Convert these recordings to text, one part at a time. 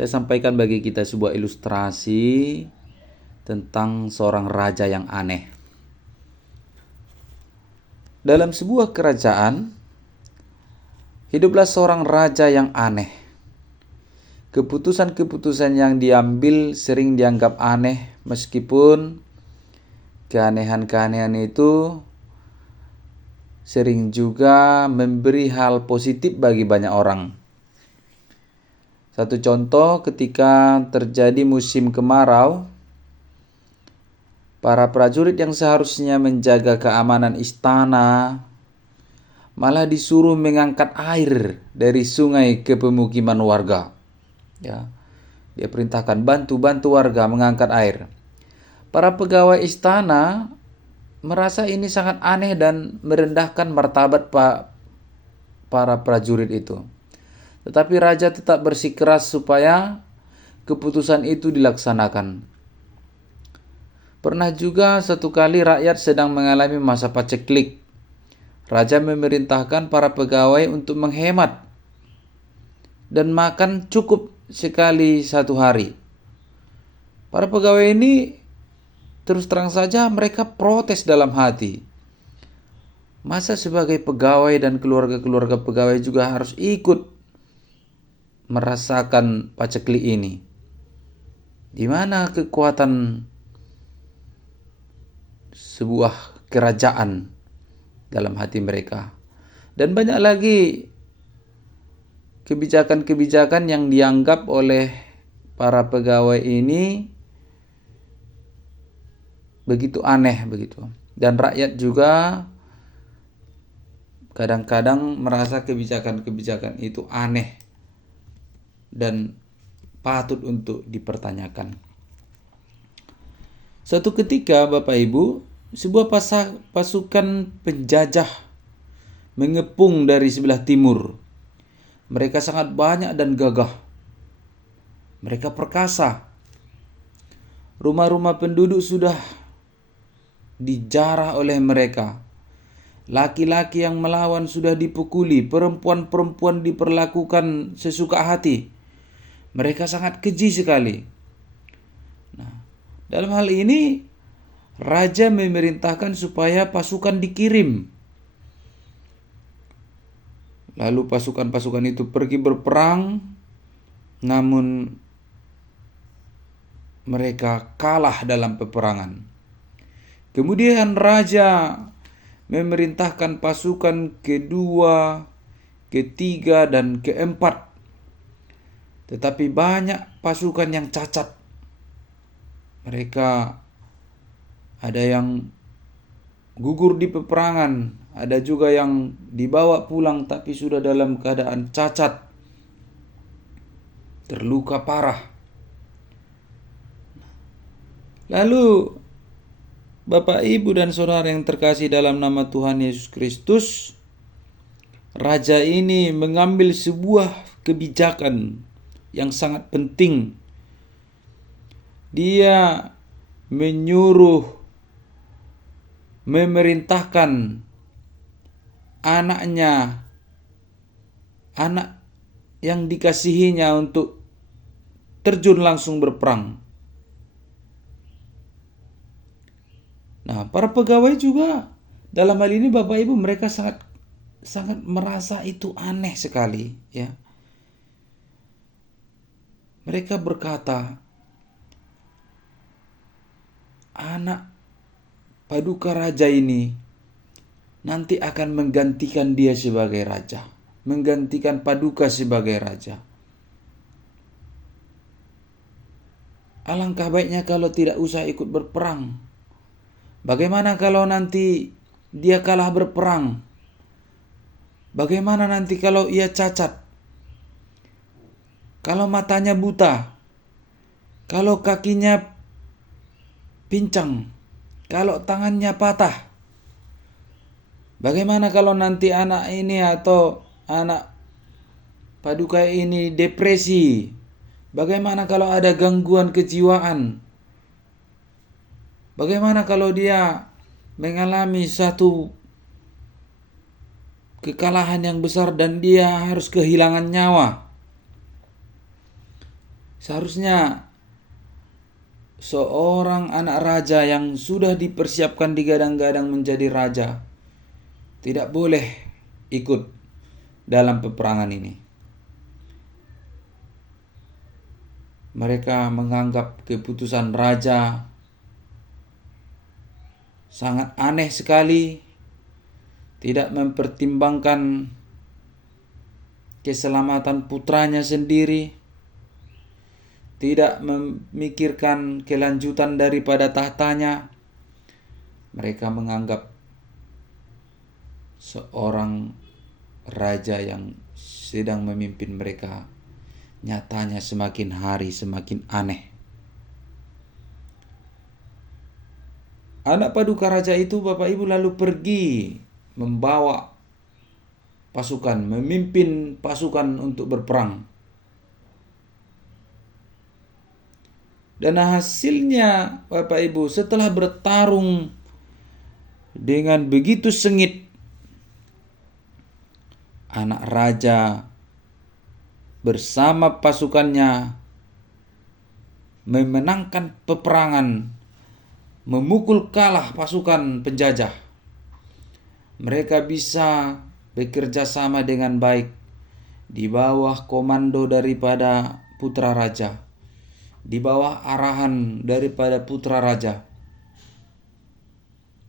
Saya sampaikan bagi kita sebuah ilustrasi tentang seorang raja yang aneh. Dalam sebuah kerajaan, hiduplah seorang raja yang aneh. Keputusan-keputusan yang diambil sering dianggap aneh, meskipun keanehan-keanehan itu sering juga memberi hal positif bagi banyak orang. Satu contoh, ketika terjadi musim kemarau, para prajurit yang seharusnya menjaga keamanan istana malah disuruh mengangkat air dari sungai ke pemukiman warga. Ya, dia perintahkan bantu warga mengangkat air. Para pegawai istana merasa ini sangat aneh dan merendahkan martabat para prajurit itu. Tetapi raja tetap bersikeras supaya keputusan itu dilaksanakan. Pernah juga satu kali rakyat sedang mengalami masa paceklik. Raja memerintahkan para pegawai untuk menghemat dan makan cukup sekali satu hari. Para pegawai ini terus terang saja mereka protes dalam hati. Masa sebagai pegawai dan keluarga-keluarga pegawai juga harus ikut merasakan paceklik ini? Di mana kekuatan sebuah kerajaan dalam hati mereka? Dan banyak lagi kebijakan-kebijakan yang dianggap oleh para pegawai ini begitu aneh begitu. Dan rakyat juga kadang-kadang merasa kebijakan-kebijakan itu aneh dan patut untuk dipertanyakan. Suatu ketika Bapak Ibu, sebuah pasukan penjajah mengepung dari sebelah timur. Mereka sangat banyak dan gagah. Mereka perkasa. Rumah-rumah penduduk sudah dijarah oleh mereka. Laki-laki yang melawan sudah dipukuli, perempuan-perempuan diperlakukan sesuka hati. Mereka sangat keji sekali. Nah, dalam hal ini raja memerintahkan supaya pasukan dikirim. Lalu pasukan-pasukan itu pergi berperang, namun mereka kalah dalam peperangan. Kemudian raja memerintahkan pasukan kedua, ketiga, dan keempat. Tetapi banyak pasukan yang cacat. Mereka ada yang gugur di peperangan, ada juga yang dibawa pulang tapi sudah dalam keadaan cacat, terluka parah. Lalu Bapak, Ibu, dan Saudara yang terkasih dalam nama Tuhan Yesus Kristus, raja ini mengambil sebuah kebijakan yang sangat penting. Dia memerintahkan anaknya, anak yang dikasihinya, untuk terjun langsung berperang. Nah, para pegawai juga dalam hal ini Bapak Ibu, mereka sangat merasa itu aneh sekali, ya. Mereka berkata, anak paduka raja ini nanti akan menggantikan dia sebagai raja, menggantikan paduka sebagai raja. Alangkah baiknya kalau tidak usah ikut berperang. Bagaimana kalau nanti dia kalah berperang? Bagaimana nanti kalau ia cacat? Kalau matanya buta? Kalau kakinya pincang? Kalau tangannya patah? Bagaimana kalau nanti anak ini atau anak paduka ini depresi? Bagaimana kalau ada gangguan kejiwaan? Bagaimana kalau dia mengalami satu kekalahan yang besar dan dia harus kehilangan nyawa? Seharusnya seorang anak raja yang sudah dipersiapkan digadang-gadang menjadi raja tidak boleh ikut dalam peperangan ini. Mereka menganggap keputusan raja sangat aneh sekali, tidak mempertimbangkan keselamatan putranya sendiri, tidak memikirkan kelanjutan daripada tahtanya. Mereka menganggap seorang raja yang sedang memimpin mereka nyatanya semakin hari semakin aneh. Anak paduka raja itu, Bapak Ibu, lalu pergi membawa pasukan, memimpin pasukan untuk berperang. Dan hasilnya, Bapak Ibu, setelah bertarung dengan begitu sengit, anak raja bersama pasukannya memenangkan peperangan, memukul kalah pasukan penjajah. Mereka bisa bekerja sama dengan baik di bawah komando daripada putra raja, di bawah arahan daripada putra raja.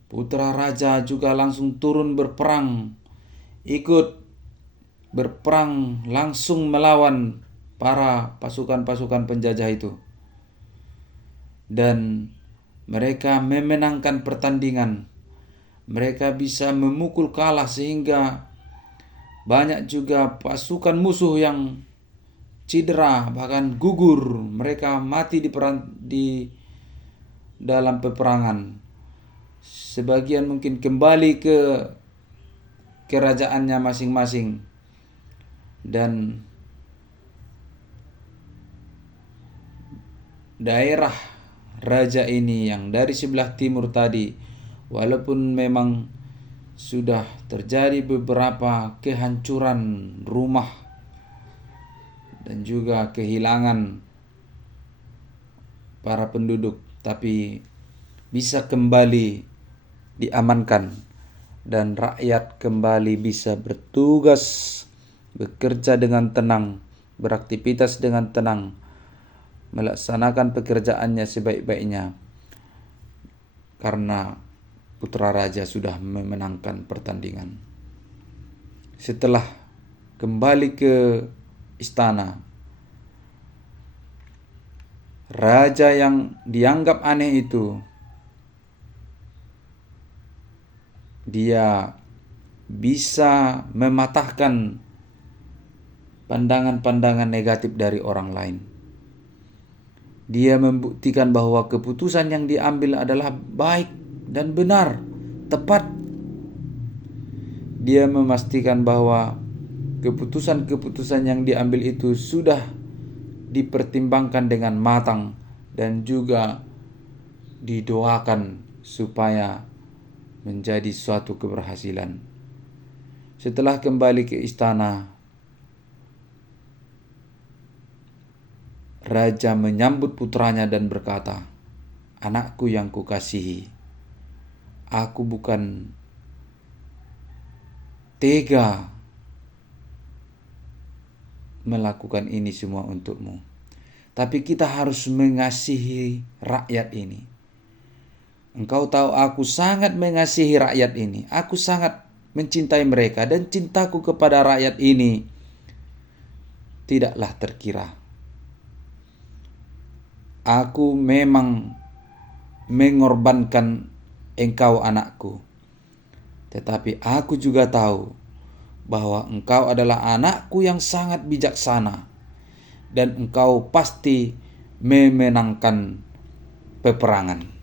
Putra raja juga langsung turun berperang, ikut berperang langsung melawan para pasukan-pasukan penjajah itu. Dan mereka memenangkan pertandingan. Mereka bisa memukul kalah sehingga banyak juga pasukan musuh yang cedera, bahkan gugur. Mereka mati di dalam peperangan. Sebagian mungkin kembali ke kerajaannya masing-masing. Dan daerah raja ini yang dari sebelah timur tadi, walaupun memang sudah terjadi beberapa kehancuran rumah dan juga kehilangan para penduduk, tapi bisa kembali diamankan dan rakyat kembali bisa bertugas, bekerja dengan tenang, beraktivitas dengan tenang, melaksanakan pekerjaannya sebaik-baiknya, karena putra raja sudah memenangkan pertandingan. Setelah kembali ke istana, raja yang dianggap aneh itu, dia bisa mematahkan pandangan-pandangan negatif dari orang lain. Dia membuktikan bahwa keputusan yang diambil adalah baik dan benar, tepat. Dia memastikan bahwa keputusan-keputusan yang diambil itu sudah dipertimbangkan dengan matang dan juga didoakan supaya menjadi suatu keberhasilan. Setelah kembali ke istana, raja menyambut putranya dan berkata, "Anakku yang kukasihi, aku bukan tega melakukan ini semua untukmu. Tapi kita harus mengasihi rakyat ini. Engkau tahu aku sangat mengasihi rakyat ini. Aku sangat mencintai mereka dan cintaku kepada rakyat ini tidaklah terkira. Aku memang mengorbankan engkau anakku. Tetapi aku juga tahu bahwa engkau adalah anakku yang sangat bijaksana dan engkau pasti memenangkan peperangan."